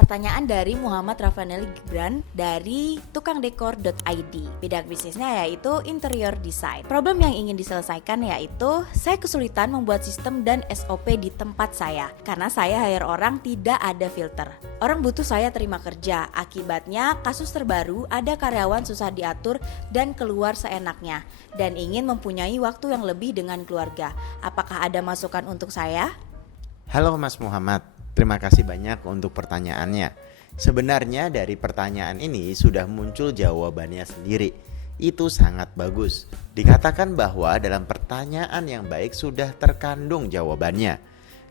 Pertanyaan dari Muhammad Ravanelli Gibran dari tukangdekor.id. Bidang bisnisnya yaitu interior design. Problem yang ingin diselesaikan yaitu saya kesulitan membuat sistem dan SOP di tempat saya karena saya hire orang tidak ada filter. Orang butuh saya terima kerja. Akibatnya kasus terbaru ada karyawan susah diatur dan keluar seenaknya dan ingin mempunyai waktu yang lebih dengan keluarga. Apakah ada masukan untuk saya? Halo Mas Muhammad, terima kasih banyak untuk pertanyaannya. Sebenarnya dari pertanyaan ini sudah muncul jawabannya sendiri. Itu sangat bagus. Dikatakan bahwa dalam pertanyaan yang baik sudah terkandung jawabannya.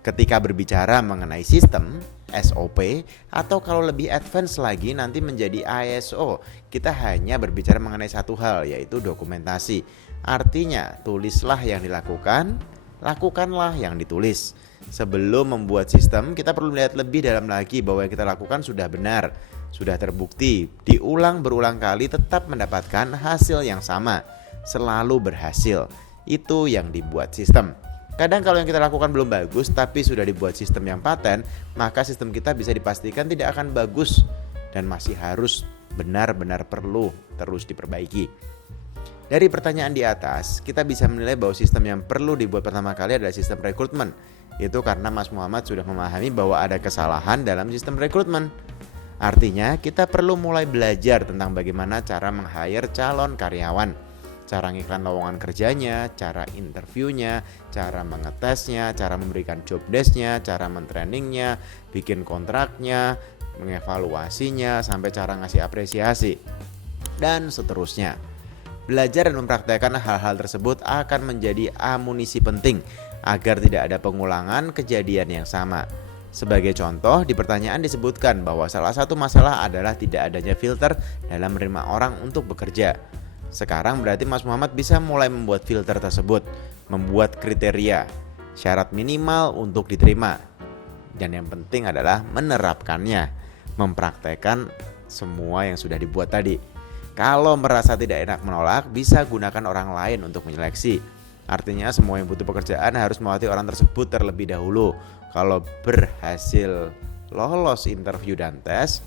Ketika berbicara mengenai sistem, SOP, atau kalau lebih advance lagi nanti menjadi ISO, kita hanya berbicara mengenai satu hal, yaitu dokumentasi. Artinya, tulislah yang dilakukan, lakukanlah yang ditulis. Sebelum membuat sistem, kita perlu melihat lebih dalam lagi bahwa yang kita lakukan sudah benar, sudah terbukti, diulang berulang kali tetap mendapatkan hasil yang sama, selalu berhasil. Itu yang dibuat sistem. Kadang kalau yang kita lakukan belum bagus tapi sudah dibuat sistem yang paten, maka sistem kita bisa dipastikan tidak akan bagus dan masih harus benar-benar perlu terus diperbaiki. Dari pertanyaan di atas, kita bisa menilai bahwa sistem yang perlu dibuat pertama kali adalah sistem rekrutmen. Itu karena Mas Muhammad sudah memahami bahwa ada kesalahan dalam sistem rekrutmen. Artinya, kita perlu mulai belajar tentang bagaimana cara meng-hire calon karyawan, cara ngiklan lowongan kerjanya, cara interviewnya, cara mengetesnya, cara memberikan job desk-nya, cara mentrainingnya, bikin kontraknya, mengevaluasinya, sampai cara ngasih apresiasi, dan seterusnya. Belajar dan mempraktekkan hal-hal tersebut akan menjadi amunisi penting agar tidak ada pengulangan kejadian yang sama. Sebagai contoh, di pertanyaan disebutkan bahwa salah satu masalah adalah tidak adanya filter dalam menerima orang untuk bekerja. Sekarang berarti Mas Muhammad bisa mulai membuat filter tersebut, membuat kriteria, syarat minimal untuk diterima. Dan yang penting adalah menerapkannya, mempraktekkan semua yang sudah dibuat tadi. Kalau merasa tidak enak menolak, bisa gunakan orang lain untuk menyeleksi. Artinya semua yang butuh pekerjaan harus melatih orang tersebut terlebih dahulu. Kalau berhasil lolos interview dan tes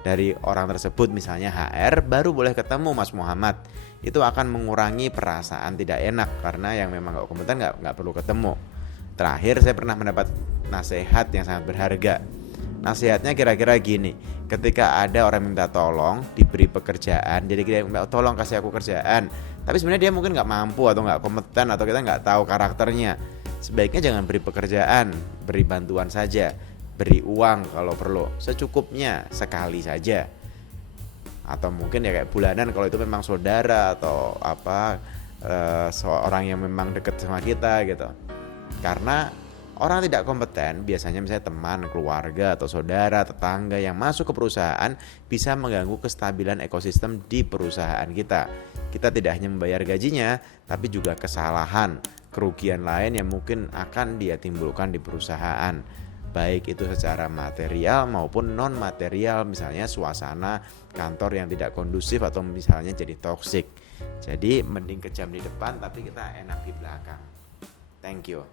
dari orang tersebut, misalnya HR, baru boleh ketemu Mas Muhammad. Itu akan mengurangi perasaan tidak enak karena yang memang gak kompeten gak perlu ketemu. Terakhir saya pernah mendapat nasihat yang sangat berharga. Nasihatnya kira-kira gini, ketika ada orang minta tolong diberi pekerjaan, jadi kita minta tolong kasih aku kerjaan, tapi sebenarnya dia mungkin nggak mampu atau nggak kompeten atau kita nggak tahu karakternya, sebaiknya jangan beri pekerjaan, beri bantuan saja, beri uang kalau perlu, secukupnya sekali saja, atau mungkin ya kayak bulanan kalau itu memang saudara atau seorang yang memang dekat sama kita gitu, karena orang tidak kompeten, biasanya misalnya teman, keluarga, atau saudara, tetangga yang masuk ke perusahaan bisa mengganggu kestabilan ekosistem di perusahaan kita. Kita tidak hanya membayar gajinya, tapi juga kesalahan, kerugian lain yang mungkin akan dia timbulkan di perusahaan. Baik itu secara material maupun non material, misalnya suasana kantor yang tidak kondusif atau misalnya jadi toksik. Jadi mending kejam di depan tapi kita enak di belakang. Thank you.